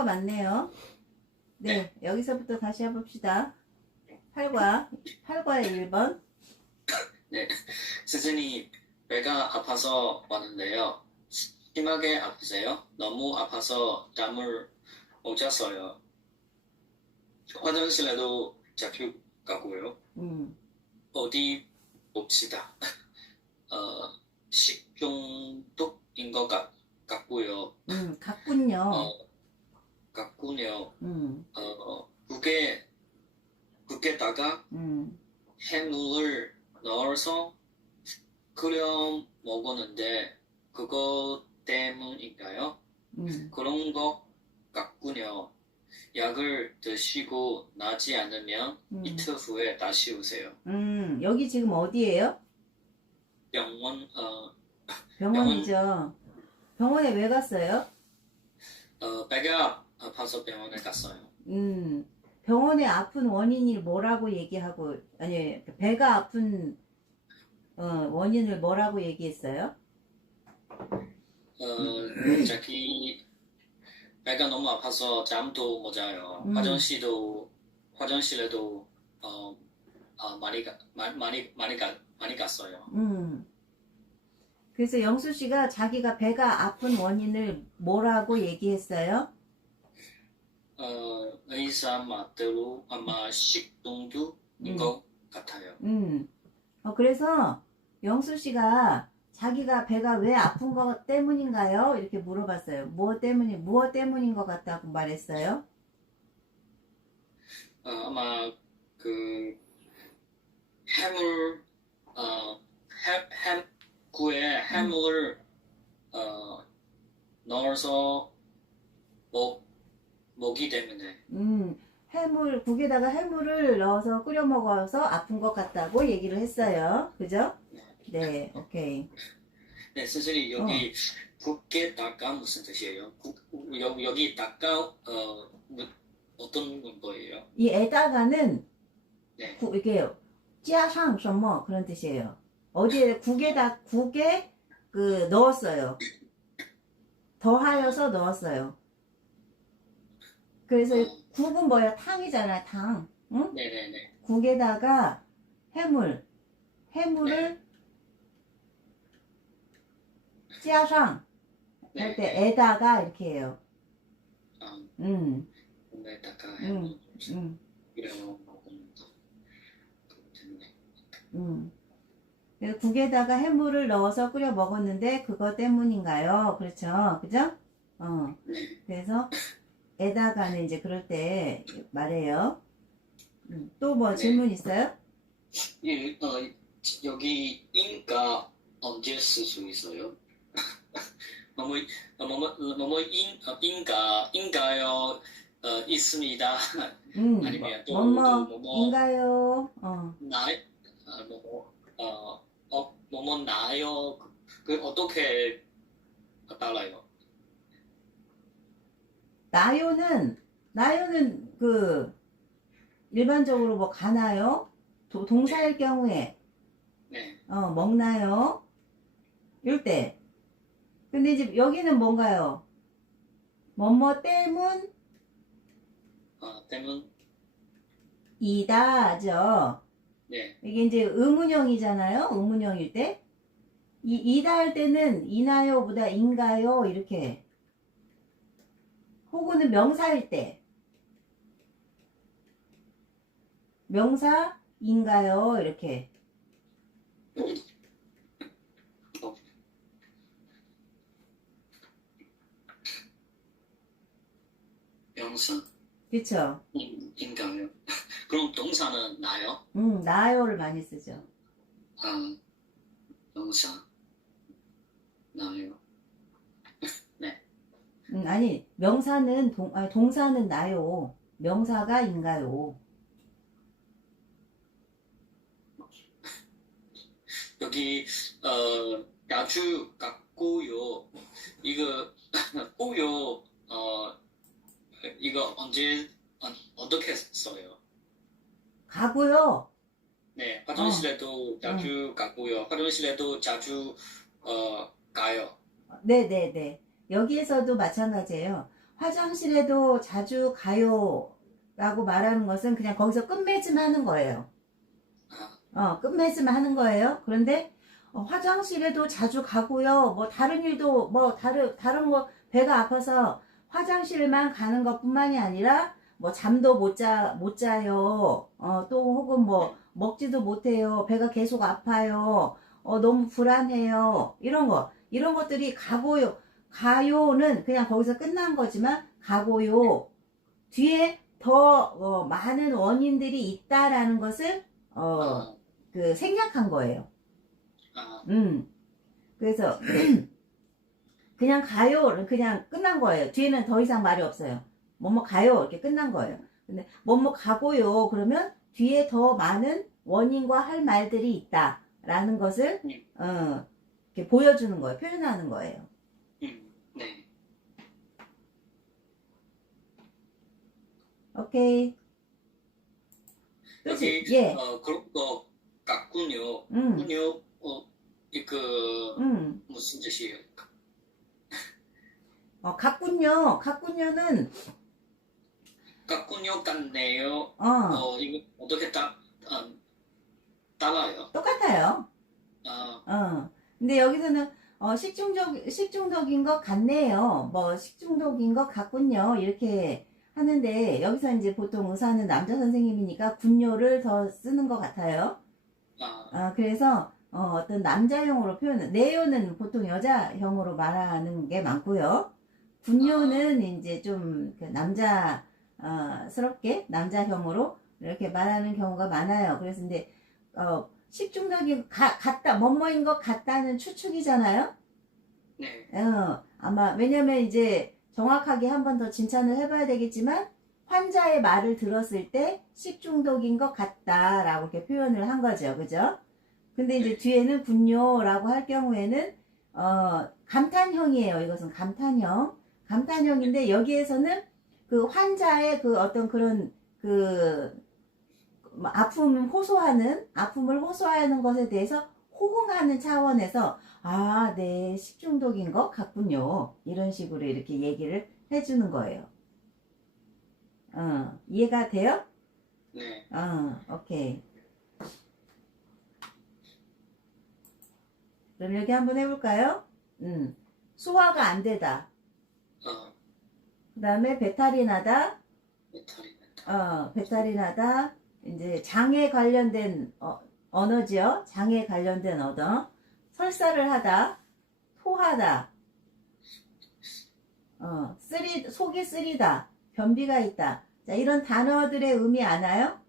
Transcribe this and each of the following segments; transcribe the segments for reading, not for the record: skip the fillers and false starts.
맞네요. 네, 여기서부터 다시 해봅시다. 8과의 1번. 네, 스승님, 배가 아파서 왔는데요. 심하게 아프세요? 너무 아파서 잠을 못 잤어요. 화장실에도 자주 가고요. 어디 봅시다. 식중독인 것 같고요. 같군요. 같군요. 국에다가 해물을 넣어서 끓여 먹었는데 그거 때문인가요? 그런 것 같군요. 약을 드시고 나지 않으면 이틀 후에 다시 오세요. 여기 지금 어디예요? 병원, 병원이죠. 병원에 왜 갔어요? 배가 아파서 병원에 갔어요. 병원에 아픈 원인이 뭐라고 얘기하고, 아니, 배가 아픈 원인을 뭐라고 얘기했어요? 자기 배가 너무 아파서 잠도 못 자요. 화장실에도 많이 갔어요. 그래서 영수 씨가 자기가 배가 아픈 원인을 뭐라고 얘기했어요? 의사 말대로 아마 식중독인 것 같아요. 그래서 영수 씨가 자기가 배가 왜 아픈 것 때문인가요? 이렇게 물어봤어요. 무엇 때문인 것 같다고 말했어요? 아마 그 해물 구에 해물을 넣어서 먹기 때문에. 국에다가 해물을 넣어서 끓여 먹어서 아픈 것 같다고 얘기를 했어요. 그죠? 네, 오케이. 네, 선생님 여기 국에다가 무슨 뜻이에요? 여기 다가 어떤 거예요? 이 에다가는 네. 이게 加上什么 그런 뜻이에요. 어디에 국에 넣었어요. 더하여서 넣었어요. 그래서 국은 뭐예요? 탕이잖아요, 탕. 응? 네네네. 국에다가 해물을 加上 할 때 에다가 이렇게 해요. 국에다가 해물 이래요. 그래서 국에다가 해물을 넣어서 끓여 먹었는데 그거 때문인가요? 그렇죠, 그죠? 그래서 에다가는 이제 그럴 때 말해요. 또 뭐 질문 있어요? 예, 여기 인가 언제 쓸 수 있어요? 인가요 있습니다. 아니면 인가요? 나요? 그 어떻게 달라요? 나요는 그 일반적으로 뭐 가나요? 동사일 경우에 네. 먹나요? 이럴 때. 근데 이제 여기는 뭔가요? 뭐뭐 때문 이다죠. 네. 이게 이제 의문형이잖아요. 의문형일 때. 이다 할 때는 이나요보다 인가요? 이렇게. 혹은 명사일 때. 명사인가요? 이렇게. 명사? 그쵸? 인가요? 그럼 동사는 나요? 나요를 많이 쓰죠. 명사. 나요. 네. 아니, 명사는, 동사는 나요. 명사가 인가요. 여기, 자주 갔고요. 이거, 고요, 이거 어떻게 써요? 가고요. 네, 화장실에도 자주 가고요. 화장실에도 자주, 가요. 네네네. 여기에서도 마찬가지예요. 화장실에도 자주 가요 라고 말하는 것은 그냥 거기서 끝맺음 하는 거예요. 끝맺음 하는 거예요. 그런데 화장실에도 자주 가고요. 뭐 다른 일도 뭐 다른 거 배가 아파서 화장실만 가는 것뿐만이 아니라 뭐 잠도 못 자요. 또 혹은 뭐 먹지도 못해요. 배가 계속 아파요. 너무 불안해요. 이런 것들이 가고요. 가요는 그냥 거기서 끝난 거지만 가고요. 뒤에 더 많은 원인들이 있다라는 것을 생략한 거예요. 그래서 그냥 가요 그냥 끝난 거예요. 뒤에는 더 이상 말이 없어요. 뭐뭐 가요 이렇게 끝난 거예요. 근데 뭐뭐 가고요 그러면 뒤에 더 많은 원인과 할 말들이 있다라는 것을 이렇게 보여주는 거예요. 표현하는 거예요. 네. 오케이. 그치? 여기 예. 그런 거 같군요. 음. 군요. 이거 무슨 뜻이에요? 같군요. 같군요는 같군요 같네요. 이거 어떻게 따라요? 똑같아요. 근데 여기서는 식중독인 것 같네요. 뭐 식중독인 것 같군요. 이렇게 하는데 여기서 이제 보통 의사는 남자 선생님이니까 군요를 더 쓰는 것 같아요. 그래서 어떤 남자형으로 표현은 내요는 보통 여자형으로 말하는 게 많고요. 군요는 이제 좀 남자스럽게 남자형으로 이렇게 말하는 경우가 많아요. 그래서 근데 식중독이 같다 뭐뭐인 것 같다는 추측이잖아요. 네. 아마 왜냐면 이제 정확하게 한 번 더 진찰을 해봐야 되겠지만 환자의 말을 들었을 때 식중독인 것 같다라고 이렇게 표현을 한 거죠. 그죠? 근데 이제 뒤에는 군요라고 할 경우에는 감탄형이에요. 이것은 감탄형인데 여기에서는 그 환자의 그 어떤 그런 아픔을 호소하는 것에 대해서 호응하는 차원에서 네, 식중독인 것 같군요. 이런 식으로 이렇게 얘기를 해주는 거예요. 이해가 돼요? 네. 오케이. 그럼 여기 한번 해볼까요? 소화가 안 되다. 그 다음에 배탈이 나다. 배탈이 나다. 이제 장에 관련된 언어지요. 장에 관련된 언어. 설사를 하다. 토하다. 속이 쓰리다. 변비가 있다. 자, 이런 단어들의 의미 아나요?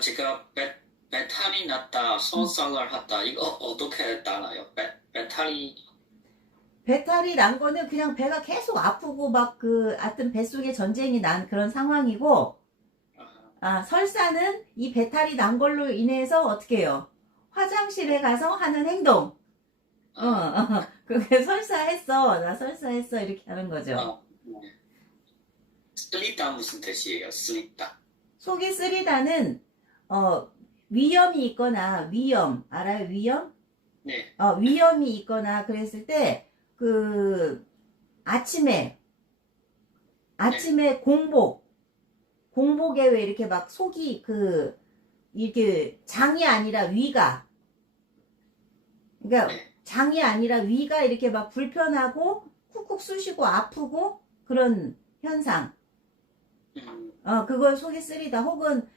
제가 배탈이 났다, 설사를 했다. 이거 어떻게 따라요? 배탈이 난 거는 그냥 배가 계속 아프고 하여튼 뱃속에 전쟁이 난 그런 상황이고, 설사는 이 배탈이 난 걸로 인해서 어떻게 해요? 화장실에 가서 하는 행동. 그게 설사했어. 나 설사했어. 이렇게 하는 거죠. 쓰리다 무슨 뜻이에요? 쓰리다. 속이 쓰리다는, 위험이 있거나, 알아요? 위험? 네. 위험이 있거나 그랬을 때, 아침에 공복에 왜 이렇게 막 속이 이렇게 장이 아니라 위가, 그러니까 네. 장이 아니라 위가 이렇게 막 불편하고 쿡쿡 쑤시고 아프고 그런 현상. 그걸 속이 쓰리다. 혹은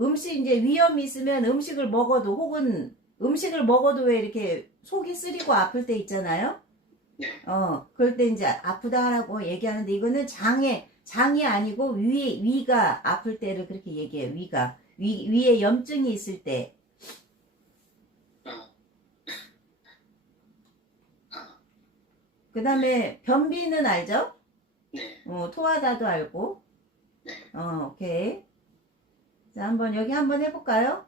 음식 이제 위험이 있으면 음식을 먹어도 혹은 음식을 먹어도 왜 이렇게 속이 쓰리고 아플 때 있잖아요. 네. 그럴 때 이제 아프다라고 얘기하는데 이거는 장이 아니고 위가 아플 때를 그렇게 얘기해요. 위에 염증이 있을 때. 그 다음에 변비는 알죠? 네. 토하다도 알고. 네. 오케이. 자, 여기 한번 해볼까요?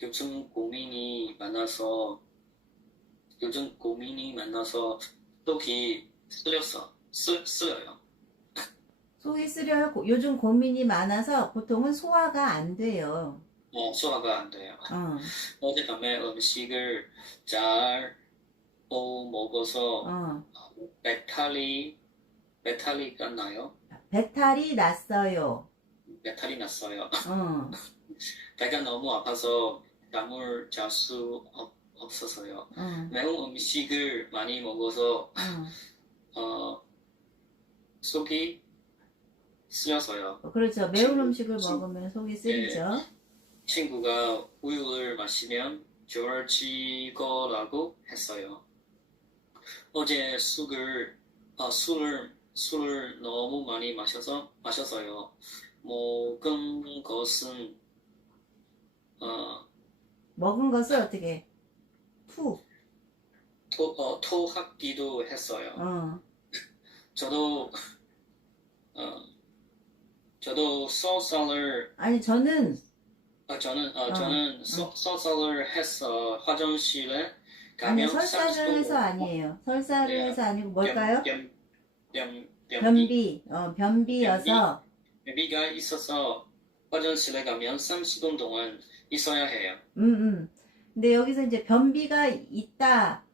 요즘 고민이 많아서 속이 쓰려요. 속이 쓰려요. 요즘 고민이 많아서 보통은 소화가 안 돼요. 소화가 안 돼요. 어젯밤에 음식을 잘 먹어서 어. 배탈이가 나요? 배탈이 났어요. 배탈이 났어요. 어. 배가 너무 아파서 잠을 잘 수 없었어요. 어. 매운 음식을 많이 먹어서 어. 속이 쓰려서요. 그렇죠. 매운 음식을 먹으면 속이 쓰리죠. 친구가 우유를 마시면 좋아질 거라고 했어요. 어제 술을 너무 많이 마셔서요. 먹은 것은 먹은 것을 어떻게 푹. 토하기도 했어요. 어. 저도 소설을 아니 저는 소설을 해서 화장실에 아니 가면 설사를 해서 30분 아니에요. 설사를 네. 해서 아니고 뭘까요? 변비 변비여서 변비가 있어서 화장실에 가면 30분 동안 있어야 해요. 근데 여기서 이제 변비가 있다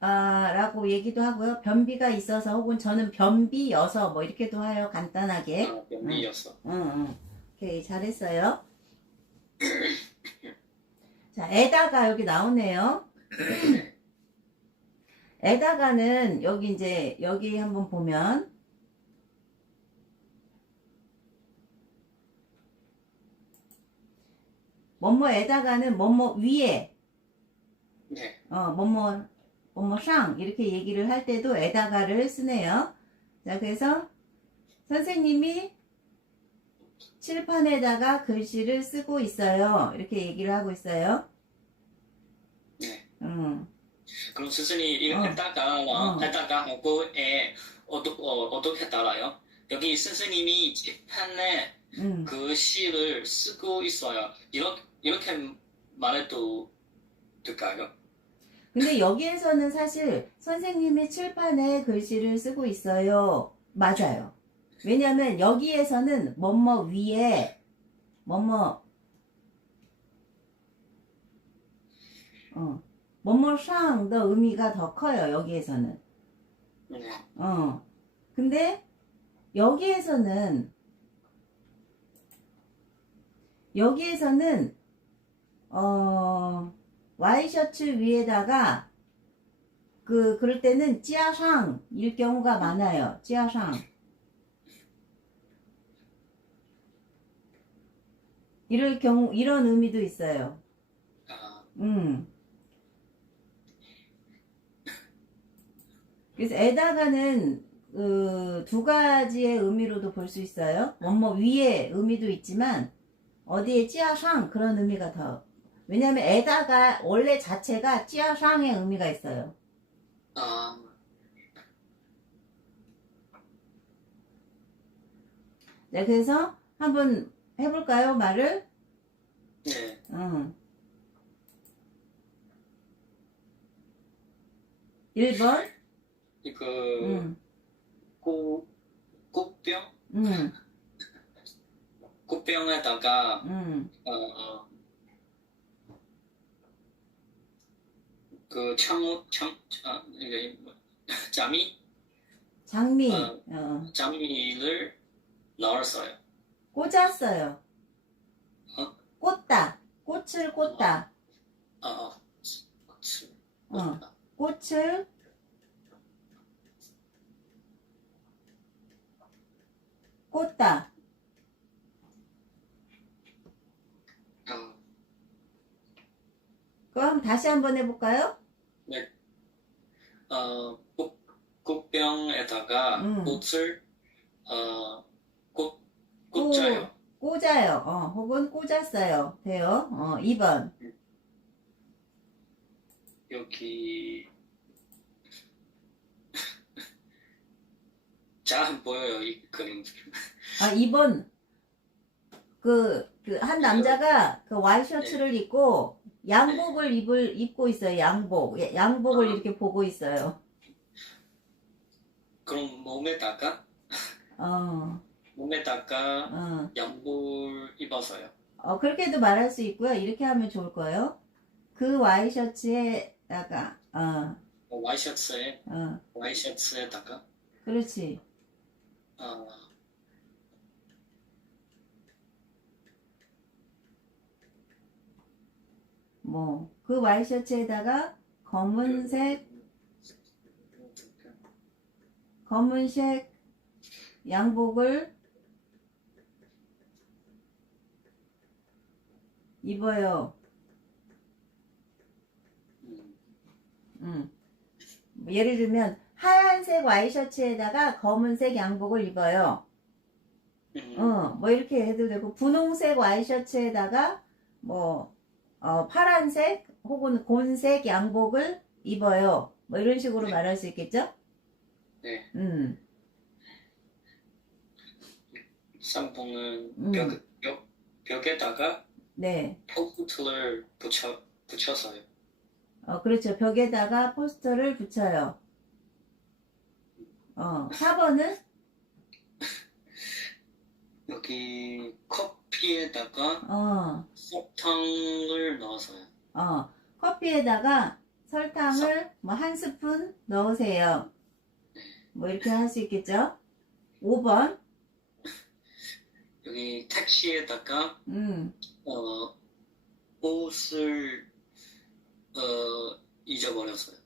라고 얘기도 하고요. 변비가 있어서 혹은 저는 변비여서 뭐 이렇게도 해요. 간단하게. 변비였어. 오케이, 잘했어요. 자, 에다가 여기 나오네요. 에다가는 여기 이제 여기 한번 보면 뭐뭐에다가는 뭐뭐 위에 네. 뭐뭐 상 이렇게 얘기를 할 때도 에다가를 쓰네요. 자, 그래서 선생님이 칠판에다가 글씨를 쓰고 있어요. 이렇게 얘기를 하고 있어요. 네. 그럼 스승이 이거 했다가 하고 어떻게 달아요? 여기 스승님이 칠판에 글씨를 쓰고 있어요. 이렇게 말해도 될까요? 근데 여기에서는 사실 선생님이 칠판에 글씨를 쓰고 있어요. 맞아요. 왜냐면 여기에서는 뭐뭐 위에 뭐뭐 뭐뭐 상 더 의미가 더 커요. 여기에서는. 네. 근데 여기에서는 와이셔츠 위에다가 그럴 때는 찌아상일 경우가 많아요. 찌아상. 이럴 경우 이런 의미도 있어요. 그래서 에다가는 두 가지의 의미로도 볼 수 있어요. 뭐뭐 위에 의미도 있지만 어디에 찌아상 그런 의미가 더. 왜냐면 에다가 원래 자체가 찌아상의 의미가 있어요. 네, 그래서 한번 해볼까요, 말을? 네. 1번. 꽃병? 꽃병에다가 이게 장미를 넣었어요. 꽂았어요. 꽂다. 꽃을 꽂다. 꽃을 꽂다. 그럼 다시 한번 해볼까요? 네. 꽃병에다가 꽃을 꽂아요. 꽂아요. 혹은 꽂았어요. 돼요. 2번. 여기 잘 안 보여요, 이 그림. 2번. 한 남자가 그 와이셔츠를 입고 양복을 입고 있어요. 양복을 이렇게 보고 있어요. 그럼 몸에다가 양복을 입어서요. 그렇게도 말할 수 있고요. 이렇게 하면 좋을 거예요. 그 와이셔츠에다가 와이셔츠에 어, 와이셔츠에다가 그렇지. 어, 뭐, 그 와이셔츠에다가 검은색 양복을 입어요. 음, 예를 들면, 하얀색 와이셔츠에다가 검은색 양복을 입어요. 뭐 이렇게 해도 되고, 분홍색 와이셔츠에다가 뭐, 파란색 혹은 곤색 양복을 입어요. 뭐 이런 식으로 네. 말할 수 있겠죠? 네. 음, 3번은 벽에다가 네. 포스트를 붙여서요. 그렇죠. 벽에다가 포스터를 붙여요. 4번은, 여기 커피에다가 어, 설탕을 넣어서요. 커피에다가 설탕을 뭐 한 스푼 넣으세요. 뭐 이렇게 할 수 있겠죠? 5번, 여기 택시에다가 음, 옷을 잊어버렸어요.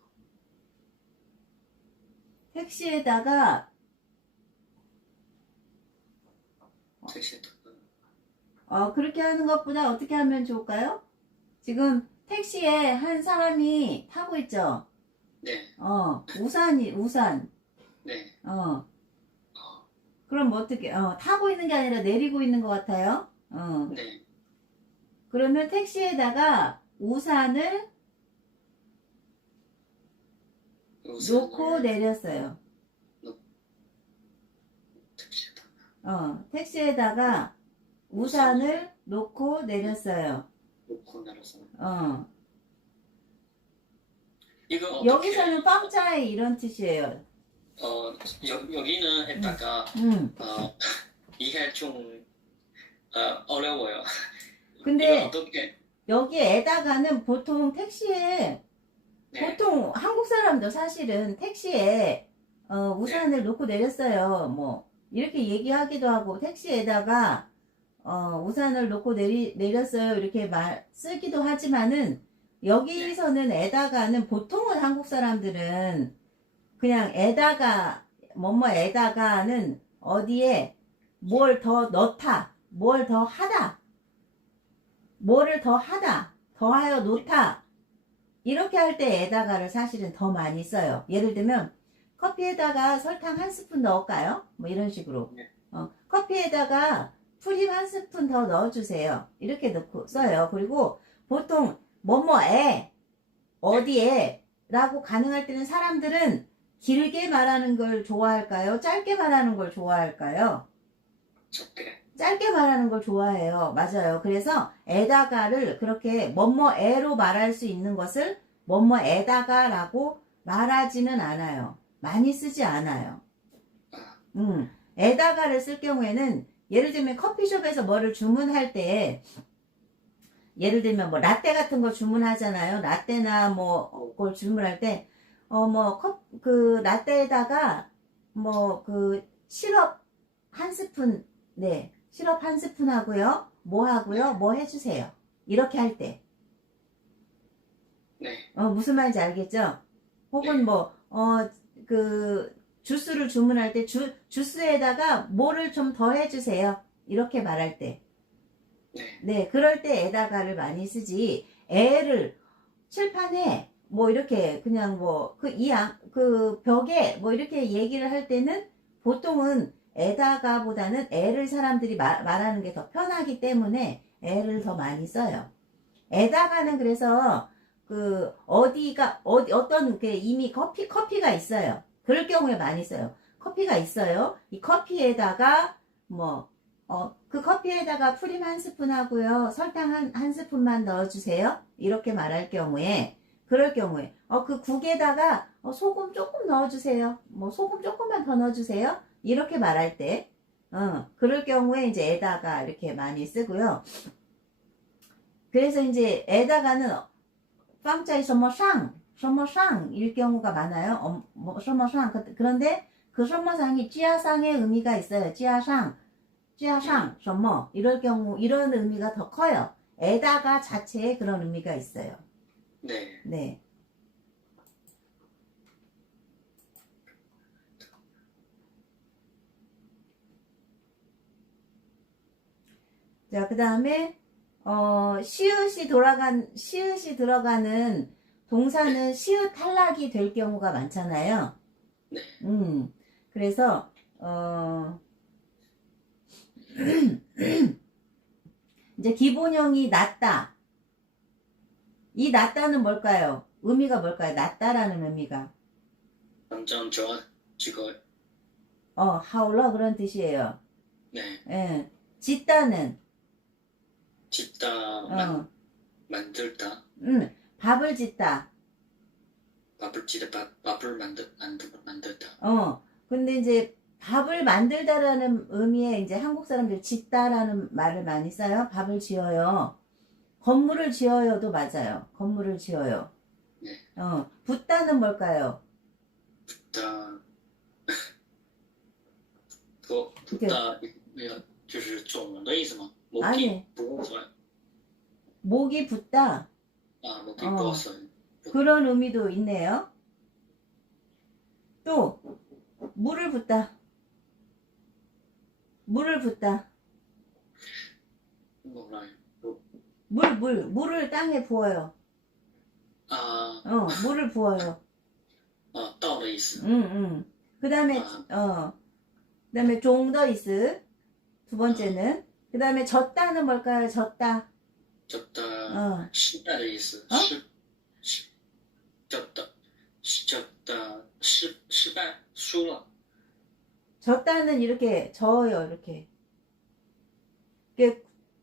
택시에다가, 택시에다가 그렇게 하는 것보다 어떻게 하면 좋을까요? 지금 택시에 한 사람이 타고 있죠? 네, 우산. 네, 그럼 뭐 어떻게, 타고 있는 게 아니라 내리고 있는 것 같아요? 네. 그러면 택시에다가 우산을 놓고 내렸어요. 택시에다가 우산을 놓고 내렸어요. 놓고 내렸어요. 이거 어떻게? 여기서는 빵자에 이런 뜻이에요. 여기는 했다가 이해 좀 어려워요. 근데 이거 어떻게? 여기에다가는 보통 택시에 네, 보통 한국 사람도 사실은 택시에 우산을 놓고 내렸어요. 뭐 이렇게 얘기하기도 하고 택시에다가 우산을 놓고 내렸어요. 이렇게 쓰기도 하지만은 여기서는 에다가는 보통은 한국 사람들은 그냥 뭐뭐에다가는 어디에 뭘 더 넣다, 뭘 더 하다, 뭐를 더 하다, 더하여 놓다 이렇게 할 때 에다가를 사실은 더 많이 써요. 예를 들면 커피에다가 설탕 한 스푼 넣을까요? 뭐 이런 식으로. 네. 커피에다가 프림 한 스푼 더 넣어주세요. 이렇게 넣고 써요. 그리고 보통 뭐뭐에 어디에 라고 가능할 때는 사람들은 길게 말하는 걸 좋아할까요? 짧게 말하는 걸 좋아할까요? 짧게 말하는 걸 좋아해요. 맞아요. 그래서 에다가를 그렇게 뭐뭐에로 말할 수 있는 것을 뭐뭐에다가라고 말하지는 않아요. 많이 쓰지 않아요. 에다가를 쓸 경우에는 예를 들면 커피숍에서 뭐를 주문할 때 예를 들면 뭐 라떼 같은 거 주문하잖아요. 라떼나 뭐 그걸 주문할 때 그 라떼에다가 뭐 그 시럽 한 스푼 네 시럽 한 스푼 하고요. 뭐 하고요? 뭐 해주세요. 이렇게 할 때. 네. 무슨 말인지 알겠죠? 혹은 네. 뭐 그 주스를 주문할 때 주스에다가 뭐를 좀 더 해주세요. 이렇게 말할 때. 네, 그럴 때 에다가를 많이 쓰지. 애를 칠판에 뭐 이렇게 그냥 뭐 그 벽에 뭐 이렇게 얘기를 할 때는 보통은 에다가보다는 애를 사람들이 말하는 게 더 편하기 때문에 애를 더 많이 써요. 에다가는 그래서 그 어떤 그 이미 커피가 있어요. 그럴 경우에 많이 써요. 커피가 있어요. 이 커피에다가 그 커피에다가 프림 한 스푼 하고요. 설탕 한 스푼만 넣어주세요. 이렇게 말할 경우에, 그럴 경우에, 그 국에다가 소금 조금 넣어주세요. 뭐 소금 조금만 더 넣어주세요. 이렇게 말할 때, 그럴 경우에 이제 에다가 이렇게 많이 쓰고요. 그래서 이제 에다가는 빵자에서 뭐 셔머상일 경우가 많아요. 셔머상. 그런데 그 셔머상이 찌아상의 의미가 있어요. 찌아상, 셔머. 이럴 경우, 이런 의미가 더 커요. 에다가 자체에 그런 의미가 있어요. 네. 네. 자, 그 다음에, 시읒이 들어가는 동사는 시읒 탈락이 될 경우가 많잖아요. 네. 그래서, 이제 기본형이 낮다. 이 낮다는 뭘까요? 의미가 뭘까요? 낮다라는 의미가. 완전 좋아. 지금. 하울러 그런 뜻이에요. 네. 예. 짓다는, 짓다, 만들다. 밥을 짓다. 밥을 짓다, 밥을 만들다. 근데 이제 밥을 만들다라는 의미의 이제 한국 사람들 짓다라는 말을 많이 써요. 밥을 지어요. 건물을 지어요도 맞아요. 건물을 지어요. 네. 붓다는 뭘까요? 붓다, 就是肿的意思吗？ 아니. 목이 부어서. 목이 붓다. 목이 부어서. 그런 의미도 있네요. 또 물을 붓다. 물을 붓다. 몰라요. 물을 땅에 부어요. 물을 부어요. 倒的意思。 그 다음에 종더이스 두 번째는. 그 다음에 졌다는 뭘까요? 졌다. 失败的意思。失败，输了。 졌다는 이렇게 저어요. 이렇게.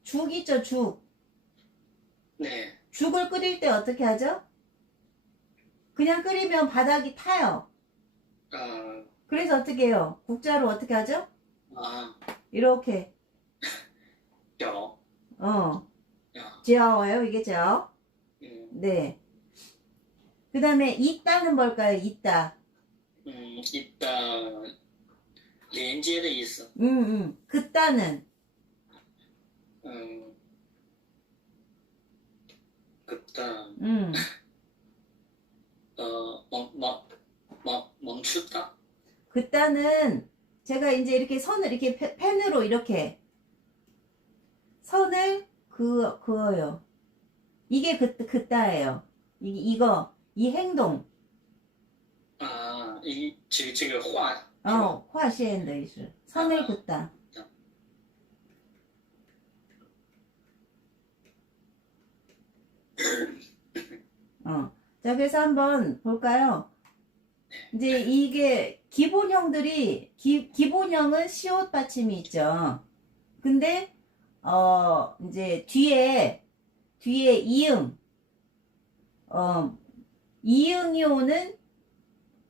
죽 있죠, 죽. 네. 죽을 끓일 때 어떻게 하죠? 그냥 끓이면 바닥이 타요. 그래서 어떻게 해요? 국자로 어떻게 하죠? 이렇게. 搅。 지어요, 이게 죠? 네. 그 다음에 있다는 뭘까요? 있다. 있다. 连接的意思。 그따는. 그따. 멈추다. 그따는 제가 이제 이렇게 선을 이렇게 펜으로 이렇게 선을 그어요. 이게 그따예요. 이 행동. 这个画。 화시엔的意思. 선을 긋다. 자, 그래서 한번 볼까요? 이제 이게 기본형들이 기본형은 시옷 받침이 있죠. 근데 이제 뒤에 이응 이응이 오는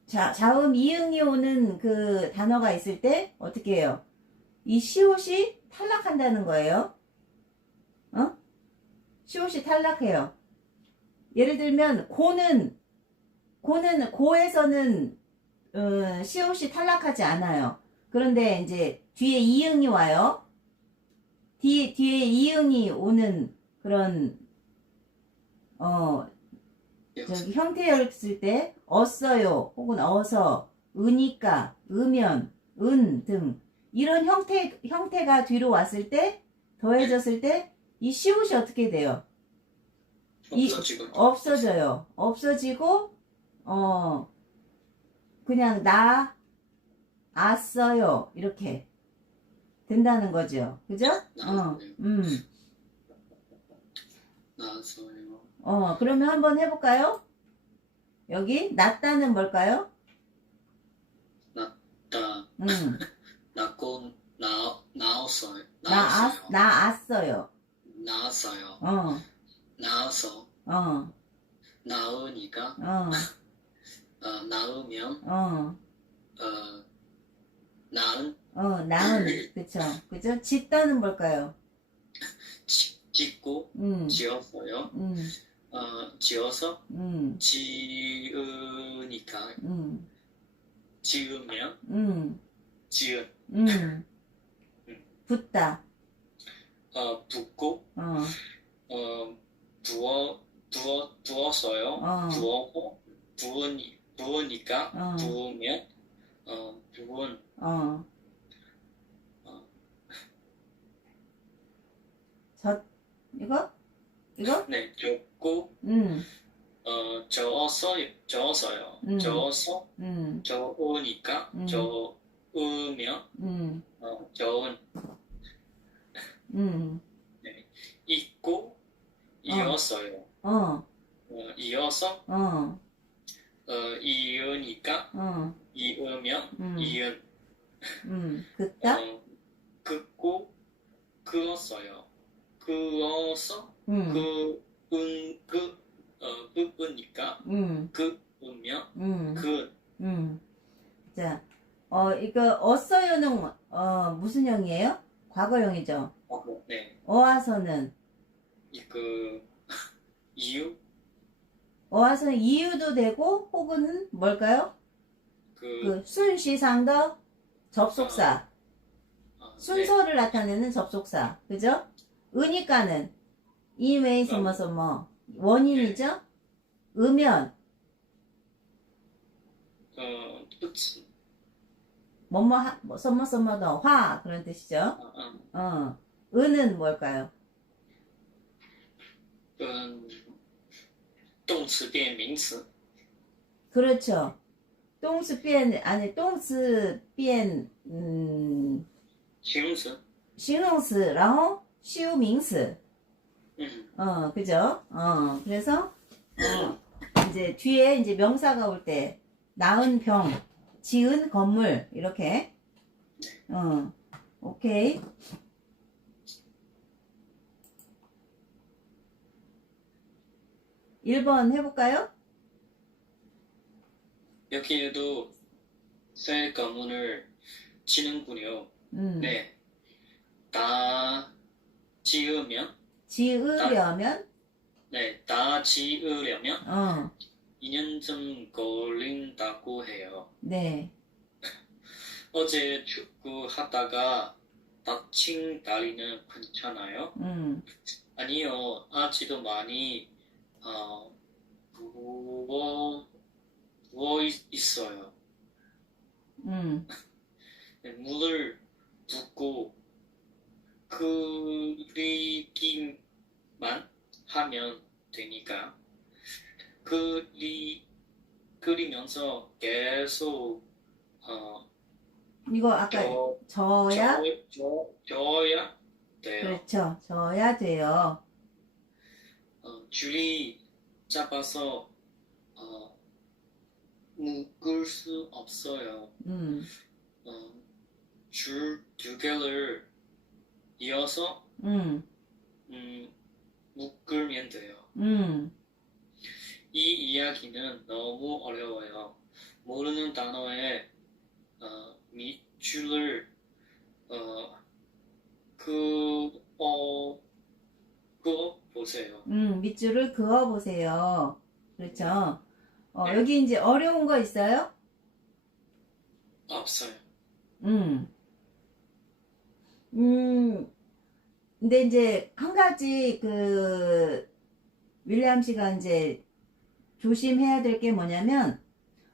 자음 이응이 오는 그 단어가 있을 때 어떻게 해요? 이 시옷이 탈락한다는 거예요. 시옷이 탈락해요. 예를 들면 고에서는 시옷이 탈락하지 않아요. 그런데 이제 뒤에 이응이 와요. 뒤에 이응이 오는 그런 저기 형태였을 때 어써요 혹은 어서, 으니까, 으면, 은 등 이런 형태가 뒤로 왔을 때 더해졌을 때 이 시옷이 어떻게 돼요? 없어져요. 없어지고 그냥 나았어요 이렇게 된다는 거죠. 그죠? 나았어요. 그러면 한번 해볼까요? 여기 낫다는 뭘까요? 낫다. 낳고 나았어요. 나았어요. 나았어요. 나아서. 나으니까. 나으면. 나은. 그쵸. 짓다는 뭘까요? 짓고. 지었어요. 지어서 음, 지으니까 음, 지으면 음, 지은 음. 음, 붓다. 붓고 어, 부었어요. 어, 부으니까 어, 부으면 부은 어. 어, 젖, 이거? 이거? 네 줬고 음, 저었어요. 음, 저어서 음, 저으니까 음, 저으면 음, 저은 음. 네. 잊고 어, 이었어요. 어, 이어서 어, 이으니까 어, 이으면 음, 이은 긋다? 어, 긋고 그었어요. 그어서 음, 그으니까 음, 그으면 음, 그 음. 자, 이거, 어써요는, 무슨 형이에요? 과거형이죠. 네. 어와서는, 그 이유 어와서는 이유도 되고, 혹은 뭘까요? 그 그, 순시상더 어, 접속사. 네. 순서를 나타내는 접속사. 그죠? 으니까는, 이외에 뭐서 뭐, 네. 원인이죠? 으면, 그치. 더, 화, 그런 뜻이죠? 어, 어, 어, 은은 뭘까요? 嗯，动词变名词， 그렇죠. 아니, 形容词，形容词, 然后修名词. 嗯， 그죠? 그래서, 이제 뒤에 이제 명사가 올 때, 낳은 병, 지은 건물, 이렇게. 오케이. 1번 해볼까요? 여기에도 새 가문을 치는군요. 음, 네, 다 지으면, 다, 지으려면, 다 지으려면 어, 2년쯤 걸린다고 해요. 네. 어제 축구하다가 다친 다리는 괜찮아요? 음, 아니요, 아직도 많이 어, 부어, 있어요. 음. 네, 물을 붓고 끓이기만 하면 되니까 끓이면서 계속 이거 아까 저, 저야? 저어야 돼요. 그렇죠. 저야 돼요. 줄이 짧아서 어, 묶을 수 없어요. 음, 줄 두 개를 이어서 음, 묶으면 돼요. 음. 이 이야기는 너무 어려워요. 모르는 단어에 밑줄을 그어 보세요. 밑줄을 그어 보세요. 그렇죠. 네, 여기 이제 어려운 거 있어요? 없어요. 음, 음, 근데 이제 한 가지 윌리엄 씨가 이제 조심해야 될 게 뭐냐면,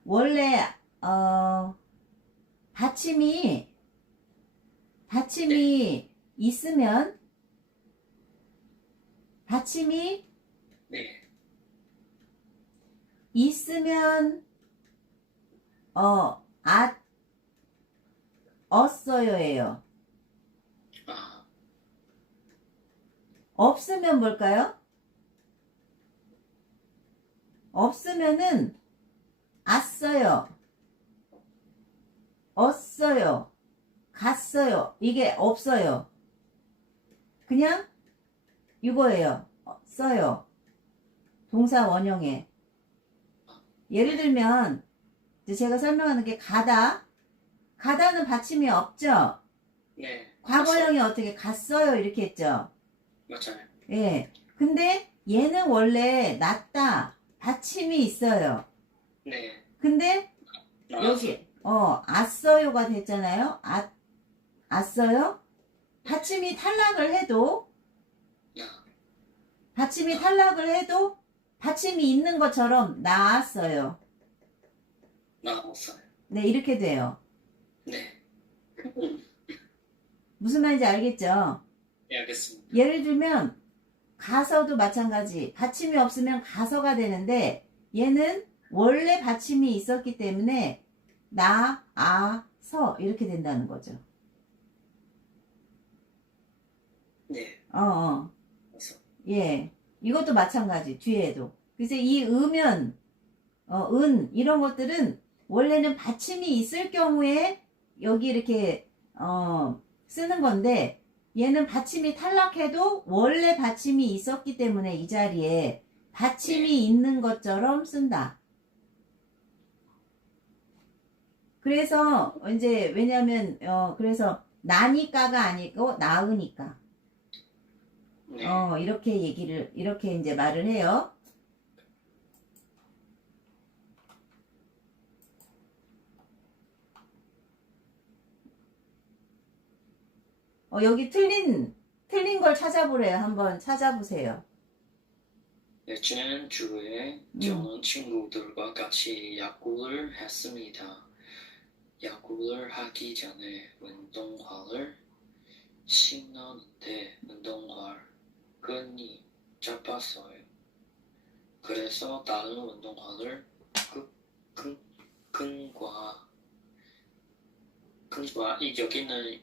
원래, 받침이 네, 있으면, 받침이 네, 있으면, 어써요예요. 아, 없으면 뭘까요? 없으면은, 왔어요, 얻어요, 갔어요. 이게 없어요. 그냥 이거예요. 써요. 동사 원형에. 예를 들면, 이제 제가 설명하는 게 가다. 가다는 받침이 없죠? 네, 과거형이 어떻게 갔어요? 이렇게 했죠? 맞아요. 예. 근데 얘는 원래 낳다, 받침이 있어요. 네. 근데 나왔어. 여기 아써요가 됐잖아요. 아써요? 받침이 탈락을 해도 받침이 탈락을 해도 받침이 있는 것처럼 나았어요. 나왔어요. 네, 이렇게 돼요. 네. 무슨 말인지 알겠죠? 네, 알겠습니다. 예를 들면 가서도 마찬가지. 받침이 없으면 가서가 되는데 얘는 원래 받침이 있었기 때문에 나, 아, 서 이렇게 된다는 거죠. 네. 그래서 예. 이것도 마찬가지. 뒤에도. 그래서 이 으면 이런 것들은 원래는 받침이 있을 경우에 여기 이렇게 쓰는 건데 얘는 받침이 탈락해도 원래 받침이 있었기 때문에 이 자리에 받침이 있는 것처럼 쓴다. 그래서 이제 왜냐면 그래서 나니까가 아니고 나으니까 네. 이렇게 이제 말을 해요. 여기 틀린 걸 찾아보래요. 한번 찾아보세요. 네, 지난주에 저는 친구들과 같이 야구를 했습니다. 야구를 하기 전에 운동화를 신었는데 운동화 끈이 짧았어요. 그래서 다른 운동화를 끈과 여기는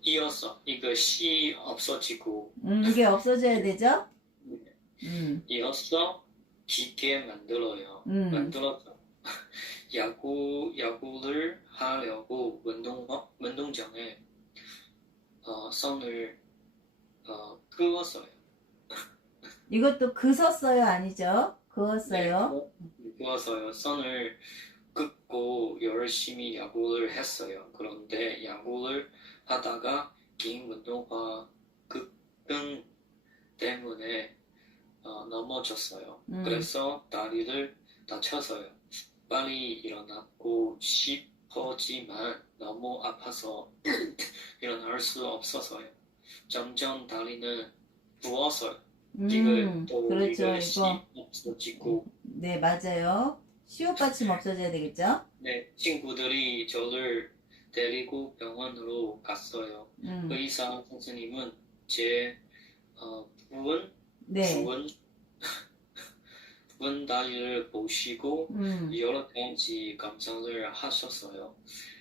이어서 이것이 없어지고 이게 없어져야 되죠? 이어서 깊게 만들어요. 만들어서 야구를 하려고 운동장에 선을 그었어요. 이것도 그었어요 아니죠? 그었어요. 네, 그어서요. 선을 긋고 열심히 야구를 했어요. 그런데 야구를 하다가 긴 운동화 끈 때문에 넘어졌어요. 그래서 다리를 다쳐서요. 빨리 일어나고 싶었지만 너무 아파서 일어날 수 없어서요. 점점 다리는 부었어요. 그렇죠. 이거 없어지고. 네, 맞아요. 시옷 받침 없어져야 되겠죠? 네, 친구들이 저를 데리고 병원으로 갔어요. 의사 선생님은 제 부은 다리를 보시고 여러 가지 감상을 하셨어요.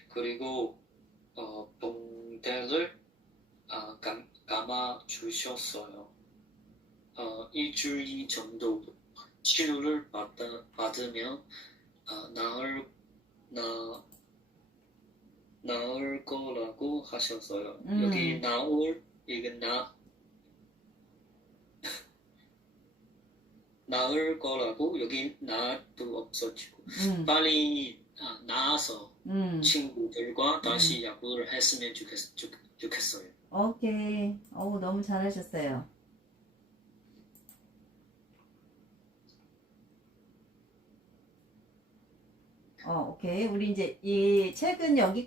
그리고 봉대를 감아 주셨어요. 일주일 정도 치료를 받으면 나을 거라고 하셨어요. 여기 나을 거라고 여기 나도 없어지고 빨리 나아서 친구들과 다시 야구를 했으면 좋겠어요. 오케이. 너무 잘하셨어요. 오케이. 우리 이제 이 책은 여기